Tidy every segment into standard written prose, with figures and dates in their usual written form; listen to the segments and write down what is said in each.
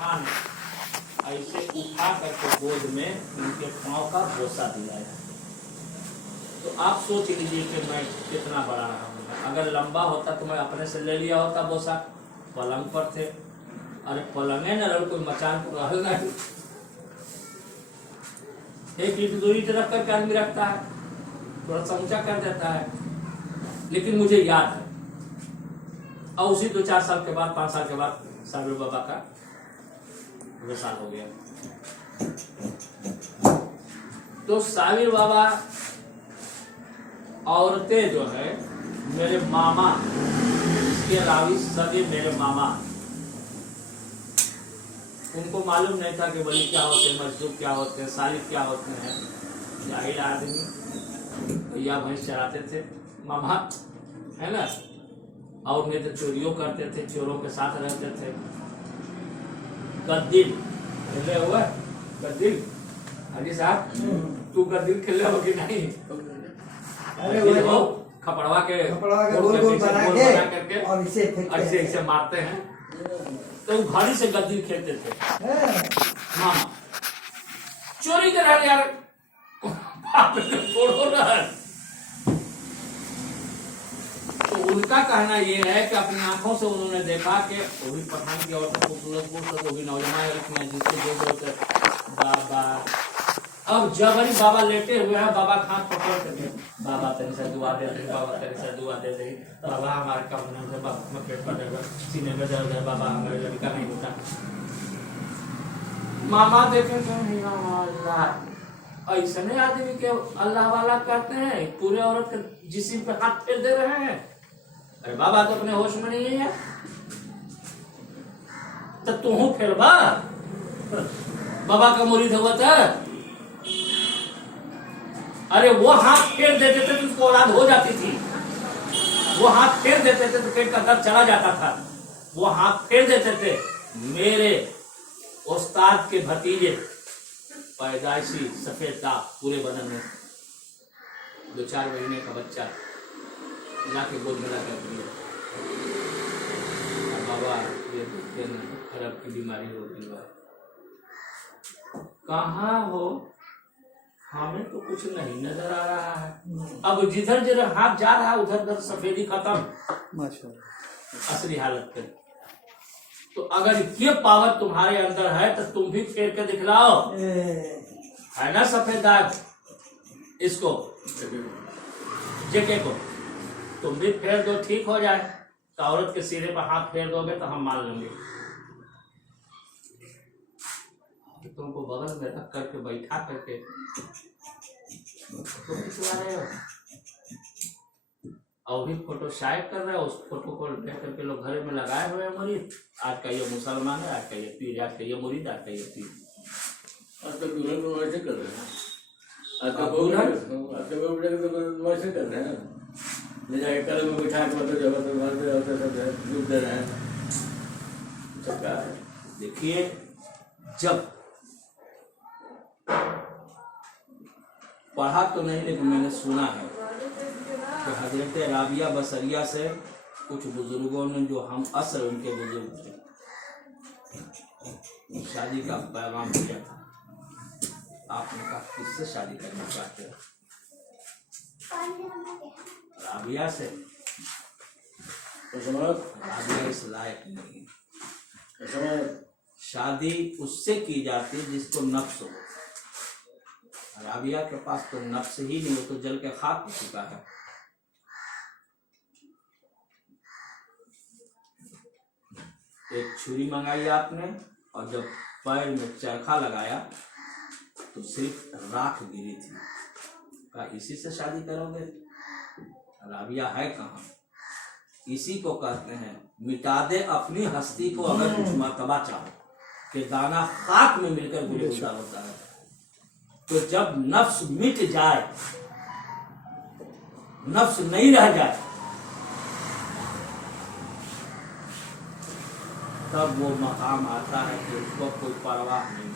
माँ ने ऐसे उठा करके गोद में उनके पाँव का बोसा दिलाया। तो आप सोच लीजिए कि मैं कितना बड़ा रहा हूँ। अगर लंबा होता तो मैं अपने से ले लिया होता बोसा। पलंग पर थे, अरे पलंगे न रह कोई मचान को रहल नहीं। 1 ईंट 2 ईंट रख करके आदमी रखता है, थोड़ा सा ऊंचा कर देता है। लेकिन मुझे याद है, और उसी 2-4 साल के बाद 5 साल के बाद साबिर बाबा का विशाल हो गया। तो साबिर बाबा औरतें जो है मेरे मामा, इसके रावी सभी मेरे मामा, उनको मालूम नहीं था कि वली क्या होते हैं, मजदूर क्या होते हैं, सालिक क्या होते हैं। जाहिल आदमी या भैंस चराते थे मामा, है ना, और नहीं तो चोरियों करते थे, चोरों के साथ रहते थे। गद्दिल खेले हुआ, गद्दिल हाजी साहब, तू गद्दिल खेले हो कि नहीं? अरे वो खपड़वा के गोल बना करके और इसे मारते हैं। तो घड़ी से गद्दिल खेलते थे मामा। चोरी कर रहा यार, छोड़ो ना। तो उनका कहना ये है कि अपनी आंखों से उन्होंने देखा कि वो भी पठान की औरतें खूबसूरत, वो भी नौजवान लड़कियां, जिसको जो जरूरत है बाबा। अब जबरी बाबा लेटे हुए हैं, बाबा हाथ पकड़ करके, बाबा तेरे से दुआ दे दे, बाबा तेरे से दुआ दे दे, बाबा हमारे कम नहीं है, बाबा में पेट पर दर्द, सीने में दर्द है, बाबा हमारे लड़का नहीं होता। मामा देखे ऐसे नहीं आदमी के अल्लाह वाला कहते हैं, पूरे औरत के जिस्म पे हाथ फेर दे रहे हैं। अरे बाबा तो अपने होश में नहीं है, तो तू फिर बाबा का मुरीद हुआ था। अरे वो हाथ फेर देते थे तो उसको औलाद हो जाती थी। वो हाथ फेर देते थे तो पेट का दर्द चला जाता था। वो हाथ फेर देते थे। मेरे उस्ताद के भतीजे पैदाइशी सफेद दाग पूरे बदन में, 2-4 महीने का बच्चा लाके गोद में लाकर दिया। बाबा ये खराब की बीमारी हो गई, कहाँ हो? हमें तो कुछ नहीं नजर आ रहा है। अब जिधर जिधर हाथ जा रहा है उधर उधर सफेदी खत्म, असली हालत पे। तो अगर ये पावर तुम्हारे अंदर है तो तुम भी फेर के दिखलाओ, है ना सफेद दाग, इसको जेके को तुम भी फेर दो, ठीक हो जाए। तो औरत के सिरे पर हाथ फेर दोगे तो हम मान लेंगे। तुमको बगल में रख करके बैठा करके फोटो खिंचवा रहे हो, और भी फोटो शायद कर रहे हो। उस फोटो को देख करके लोग घर में लगाए हुए हैं मुरीद। आज का ये मुसलमान है, आज का ये पीर, आज का ये मुरीद, आज का ये पीर। आज तक दुल्हन को वैसे कर रहे हैं, आज तक बहू वैसे कर रहे हैं। कल में बैठा के मतलब जब डूब दे रहे हैं। देखिए, जब पढ़ा तो नहीं लेकिन मैंने सुना है कि हजरत राबिया बसरिया से कुछ बुजुर्गों ने, जो हम असर उनके बुजुर्ग थे, शादी का पैगाम दिया था। आपने कहा किससे शादी करना चाहते हो? राबिया से। राबिया इस लायक नहीं। शादी उससे की जाती जिसको नफ्स हो। राबिया के पास तो नफ्स ही नहीं, वो तो जल के खाक हो चुका है। एक छुरी मंगाई आपने, और जब पैर में चरखा लगाया तो सिर्फ राख गिरी थी। कहा इसी से शादी करोगे? राबिया है कहाँ? इसी को कहते हैं मिटा दे अपनी हस्ती को अगर कुछ मर्तबा चाहो, कि दाना खाक में मिलकर गुलगुजा होता है। तो जब नफ्स मिट जाए, नफ्स नहीं रह जाए, तब वो मकाम आता है कि उसको कोई परवाह नहीं।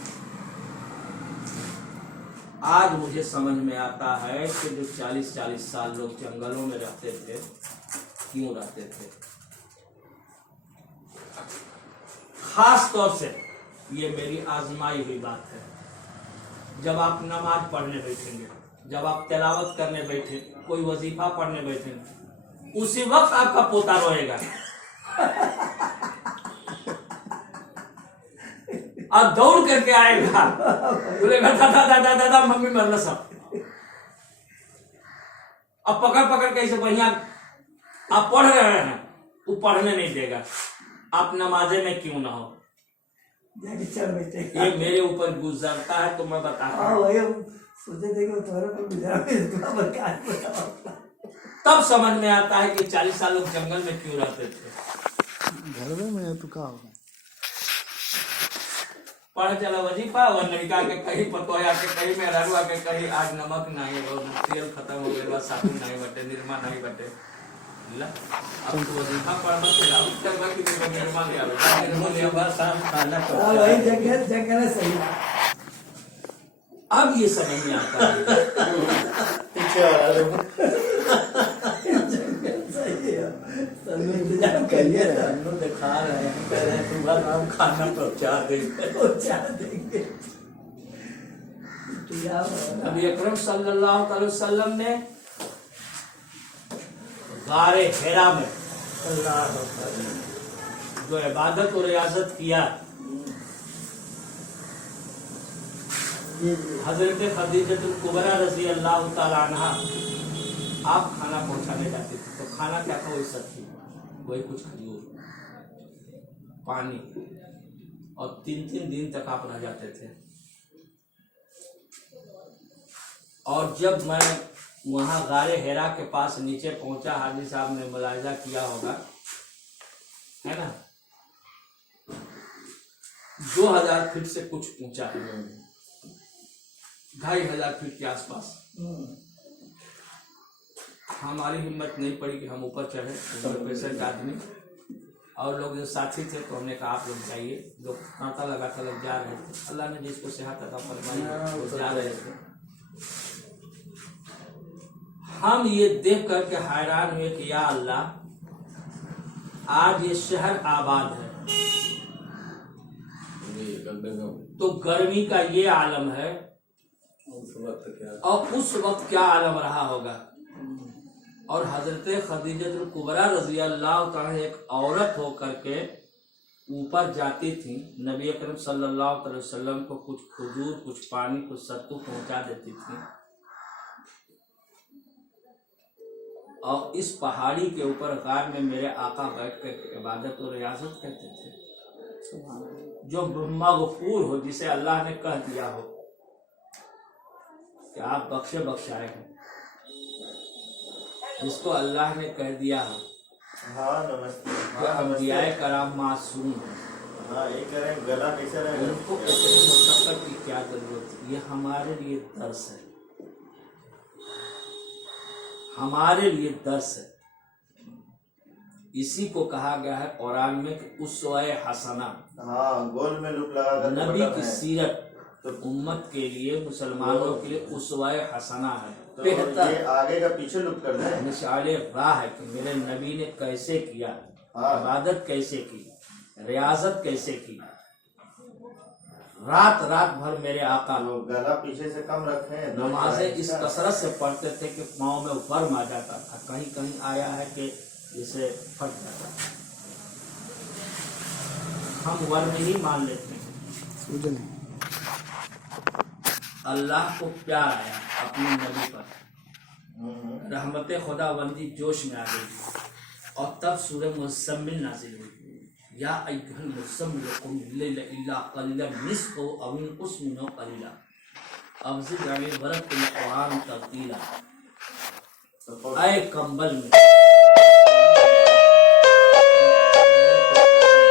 आज मुझे समझ में आता है कि जो 40-40 साल लोग जंगलों में रहते थे, क्यों रहते थे? खास तौर से ये मेरी आजमाई हुई बात है। जब आप नमाज पढ़ने बैठेंगे, जब आप तिलावत करने बैठे, कोई वजीफा पढ़ने बैठेंगे, उसी वक्त आपका पोता रोएगा। आप दौड़ करके आएगा, बोलेगा दादा दादा दादा मम्मी मरना सब। अब पकड़ पकड़ के ऐसे बढ़िया आप पढ़ रहे हैं, वो पढ़ने नहीं देगा। आप नमाजे में क्यों ना हो, ये मेरे ऊपर गुजरता है तो मैं बताता हूँ। तब समझ में आता है कि 40 साल लोग जंगल में क्यों रहते थे। घर में तो क्या होगा, पढ़ चला वजीफा और लड़का के कहीं पतोया के कहीं में ररुआ के कहीं आज नमक नहीं और तेल खत्म हो गया, साबुन नहीं बटे, निरमा नहीं बटे। अब तो वजीफा पढ़ मत चला उत्तर बाकी तो निरमा ले आवे, निरमा ले आवे शाम खाना तो वही जंगल जंगल सही। अब ये समझ में आता है। पीछे वाला करिए हम लोग दिखा रहे हैं, कह रहे हैं सुबह शाम खाना पहुंचा देंगे। नबी अकरम सल्लल्लाहु अलैहि वसल्लम ने गारे हेरा में जो इबादत और रियाजत किया, हजरत खदीजतुल कुबरा रजी अल्लाह तआला अन्हा आप खाना पहुंचाने जाते थे तो खाना क्या था, वही सब्जी, वही कुछ खजूर, पानी, और 3-3 दिन तक आप रह जाते थे। और जब मैं वहां गारे हेरा के पास नीचे पहुंचा, हाजी साहब ने मुलाहिजा किया होगा, है ना, 2000 फीट से कुछ ऊंचा है, 2500 फीट के आसपास। हमारी हिम्मत नहीं पड़ी कि हम ऊपर चढ़े, पेशेंट आदमी और लोग जो साथी थे तो हमने कहा आप लोग जाइए। लोग कांटा लगा था, लोग जा रहे थे, अल्लाह ने जिसको सेहत अता फरमाई वो जा रहे थे। हम ये देख करके हैरान हुए कि या अल्लाह, आज ये शहर आबाद है तो गर्मी का ये आलम है, और उस वक्त क्या आलम रहा होगा। और हजरत खदीजतुल कुबरा रजी अल्लाह तआला एक औरत होकर के ऊपर जाती थी, नबी अकरम सल्लल्लाहु अलैहि वसल्लम को कुछ खजूर, कुछ पानी, कुछ सत्तू पहुंचा देती थी। और इस पहाड़ी के ऊपर गार में मेरे आका बैठ कर इबादत और रियाजत करते थे। जो मगफूर हो, जिसे अल्लाह ने कह दिया हो कि आप बख्शे बख्शाए हैं, जिसको अल्लाह ने कह दिया हो अंबियाए कराम मासूम, गला कैसे रहेगा, उनको इतनी मुशक्कत की क्या जरूरत है। ये हमारे लिए दर्स है, हमारे लिए दर्स है। इसी को कहा गया है कुरान में कि उसवाए हसना, गोल में लुक लगा नबी की सीरत तो उम्मत के लिए, मुसलमानों के लिए उसवाए हसना है, तो ये आगे का पीछे लुक कर दे, मिसाले राह है कि मेरे नबी ने कैसे किया, इबादत कैसे की, रियाजत कैसे की, रात रात भर मेरे आका गला पीछे से कम रखे, नमाजें इस कसरत से पढ़ते थे कि पाँव में वर्म आ जाता था, कहीं कहीं आया है कि इसे फट जाता था। हम वर्म ही मान लेते हैं। अल्लाह को प्यार आया अपने नबी पर, रहमत खुदाबंदी जोश में आ गई, और तब सूरह मुज़म्मिल नाज़िल हुई। या अय्युहल मुज़म्मिल क़ुम लिल इल्ला क़लीलन निस्फ़हु अव इंक़ुस मिन्हु क़लीला अब ज़िद अलैहि वरत्तिल क़ुरआन तरतीला। ऐ कंबल में